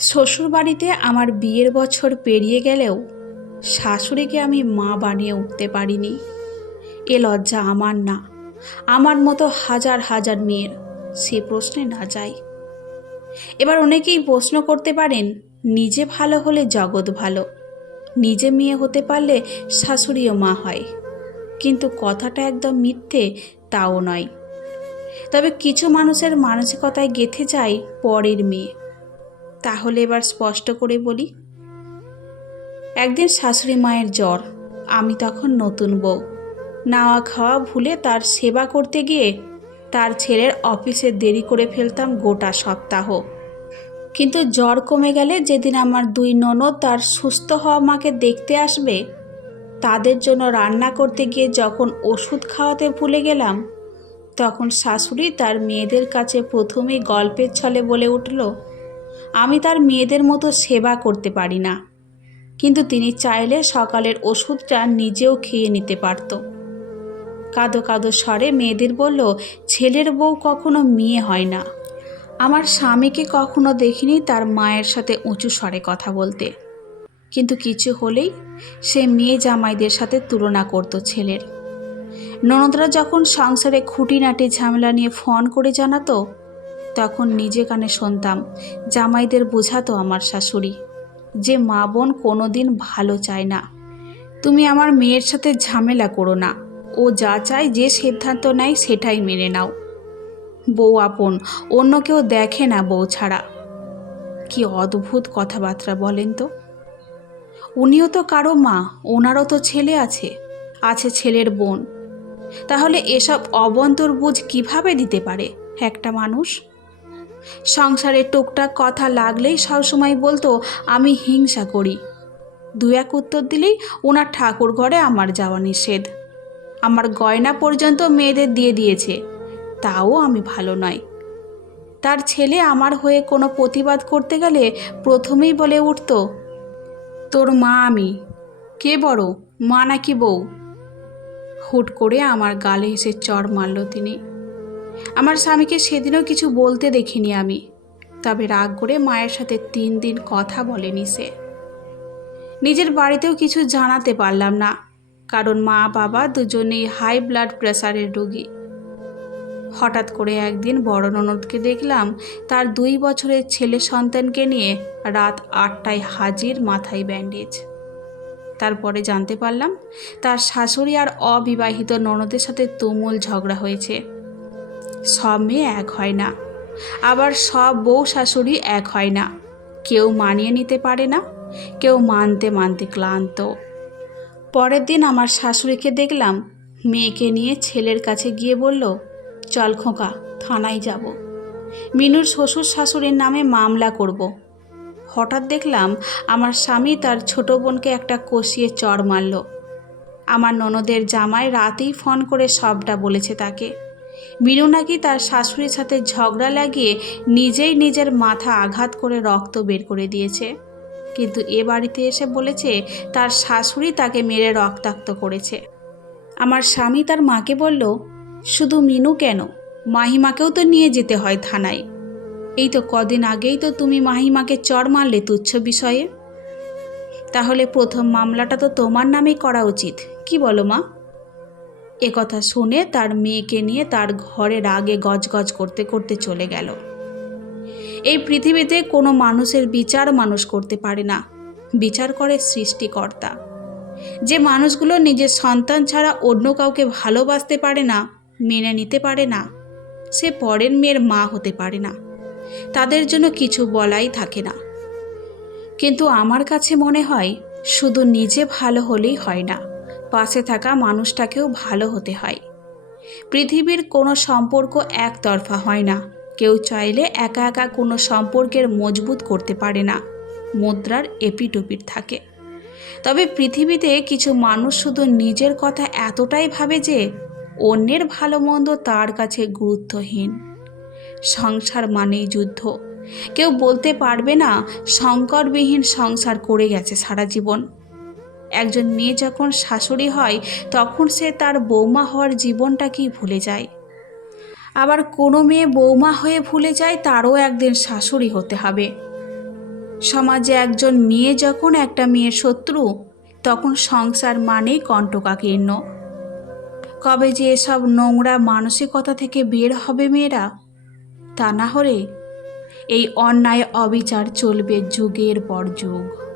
শ্বশুরবাড়িতে আমার বিয়ের বছর পেরিয়ে গেলেও শাশুড়িকে আমি মা বানিয়ে উঠতে পারিনি। এ লজ্জা আমার না। আমার মতো হাজার হাজার মেয়ের সে প্রশ্নে না যাই। এবার অনেকেই প্রশ্ন করতে পারেন, নিজে ভালো হলে জগৎ ভালো, নিজে মেয়ে হতে পারলে শাশুড়িও মা হয়। কিন্তু কথাটা একদম মিথ্যে তাও নয়। তবে কিছু মানুষের মানসিকতায় গেঁথে যায় পরের মেয়ে। তাহলে এবার স্পষ্ট করে বলি। একদিন শাশুড়ি মায়ের জ্বর, আমি তখন নতুন বউ। নাওয়া খাওয়া ভুলে তার সেবা করতে গিয়ে তার ছেলের অফিসে দেরি করে ফেলতাম গোটা সপ্তাহ। কিন্তু জ্বর কমে গেলে যেদিন আমার দুই ননদ তার সুস্থ হওয়া মাকে দেখতে আসবে, তাদের জন্য রান্না করতে গিয়ে যখন ওষুধ খাওয়াতে ভুলে গেলাম, তখন শাশুড়ি তার মেয়েদের কাছে প্রথমেই গল্পের ছলে বলে উঠল আমি তার মেয়েদের মতো সেবা করতে পারি না। কিন্তু তিনি চাইলে সকালের ওষুধটা নিজেও খেয়ে নিতে পারত। কাদো কাদো স্বরে মেয়েদের বলল, ছেলের বউ কখনো মেয়ে হয় না। আমার স্বামীকে কখনো দেখিনি তার মায়ের সাথে উঁচু স্বরে কথা বলতে। কিন্তু কিছু হলেই সে মেয়ে জামাইদের সাথে তুলনা করত ছেলের। ননদরা যখন সংসারে খুঁটিনাটি ঝামেলা নিয়ে ফোন করে জানাতো তখন নিজে কানে শুনতাম, জামাইদের বোঝাতো আমার শাশুড়ি, যে মা বোন কোনো দিন ভালো চায় না। তুমি আমার মেয়ের সাথে ঝামেলা করো না, ও যা চায় যে সিদ্ধান্ত নেয় সেটাই মেনে নাও। বউ আপন, অন্য কেউ দেখে না বউ ছাড়া। কি অদ্ভুত কথাবার্তা বলেন তো। উনিও তো কারও মা, ওনারও তো ছেলে আছে আছে ছেলের বোন। তাহলে এসব অবন্তর বুঝ কীভাবে দিতে পারে একটা মানুষ? সংসারে টুকটাক কথা লাগলেই সবসময় বলতো, আমি হিংসা করি। দু এক উত্তর দিলেই ওনার ঠাকুর ঘরে আমার যাওয়া নিষেধ। আমার গয়না পর্যন্ত মেয়েদের দিয়ে দিয়েছে, তাও আমি ভালো নয়। তার ছেলে আমার হয়ে কোনো প্রতিবাদ করতে গেলে প্রথমেই বলে উঠত, তোর মা আমি, কে বড়? মা নাকি বউ? হুট করে আমার গালে এসে চর মারল তিনি। আমার স্বামীকে সেদিনও কিছু বলতে দেখিনি আমি। তবে রাগ করে মায়ের সাথে তিন দিন কথা বলেনি সে। নিজের বাড়িতেও কিছু জানাতে পারলাম না, কারণ মা বাবা দুজনেই হাই ব্লাড প্রেশারের রোগী। হঠাৎ করে একদিন বড় ননদকে দেখলাম তার দুই বছরের ছেলে সন্তানকে নিয়ে রাত আটটায় হাজির মাথায় ব্যান্ডেজ। তারপরে জানতে পারলাম তার শাশুড়ি আর অবিবাহিত ননদের সাথে তুমুল ঝগড়া হয়েছে। সব মেয়ে এক হয় না। আবার সব বউ শাশুড়ি এক হয় না। কেউ মানিয়ে নিতে পারে না, কেউ মানতে মানতে ক্লান্ত। পরের দিন আমার শাশুড়িকে দেখলাম, মেয়েকে নিয়ে ছেলের কাছে গিয়ে বলল, চল খোঁকা, থানায় যাব। মিনুর শ্বশুর শাশুড়ির নামে মামলা করব। হঠাৎ দেখলাম, আমার স্বামী তার ছোট বোনকে একটা কষিয়ে চড় মারল। আমার ননদের জামাই রাতেই ফোন করে সবটা বলেছে তাকে। মিনু নাকি তার শাশুড়ির সাথে ঝগড়া লাগিয়ে নিজেই নিজের মাথা আঘাত করে রক্ত বের করে দিয়েছে। কিন্তু এ বাড়িতে এসে বলেছে, তার শাশুড়ি তাকে মেরে রক্তাক্ত করেছে। আমার স্বামী তার মাকে বলল, শুধু মিনু কেন? মাহিমাকেও তো নিয়ে যেতে হয় থানায়। এই তো কদিন আগেই তো তুমি মাহিমাকে চর মারলে তুচ্ছ বিষয়ে। তাহলে প্রথম মামলাটা তো তোমার নামেই করা উচিত। কি বলো মা? কথা শুনে তার মেয়েকে নিয়ে তার ঘরে রাগে গজগজ করতে করতে চলে গেল। এই পৃথিবীতে কোনো মানুষের বিচার মানুষ করতে পারে না। বিচার করে সৃষ্টিকর্তা। যে মানুষগুলো নিজের সন্তান ছাড়া অন্য কাউকে ভালোবাসতে পারে না, মেনে নিতে পারে না, সে পরের মেয়ের মা হতে পারে না। তাদের জন্য কিছু বলাই থাকে না। কিন্তু আমার কাছে মনে হয়, শুধু নিজে ভালো হলেই হয় না। পাশে থাকা মানুষটাকেও ভালো হতে হয়। পৃথিবীর কোনো সম্পর্ক একতরফা হয় না। কেউ চাইলে একা একা কোনো সম্পর্কের মজবুত করতে পারে না। মুদ্রার এপিটুপিট থাকে। তবে পৃথিবীতে কিছু মানুষ শুধু নিজের কথা এতটাই ভাবে যে, অন্যের ভালো মন্দ তার কাছে গুরুত্বহীন। সংসার মানেই যুদ্ধ। কেউ বলতে পারবে না সংকরবিহীন সংসার করে গেছে সারা জীবন। একজন মেয়ে যখন শাশুড়ি হয়, তখন সে তার বৌমা হওয়ার জীবনটাকেই ভুলে যায়। আবার কোনো মেয়ে বৌমা হয়ে ভুলে যায়, তারও একদিন শাশুড়ি হতে হবে। সমাজে একজন মেয়ে যখন একটা মেয়ের শত্রু, তখন সংসার মানেই কণ্টকাকীর্ণ। কবে যে এসব নোংরা মানসিকতা থেকে বের হবে মেয়েরা, তা না হলে এই অন্যায় অবিচার চলবে যুগের পর যুগ।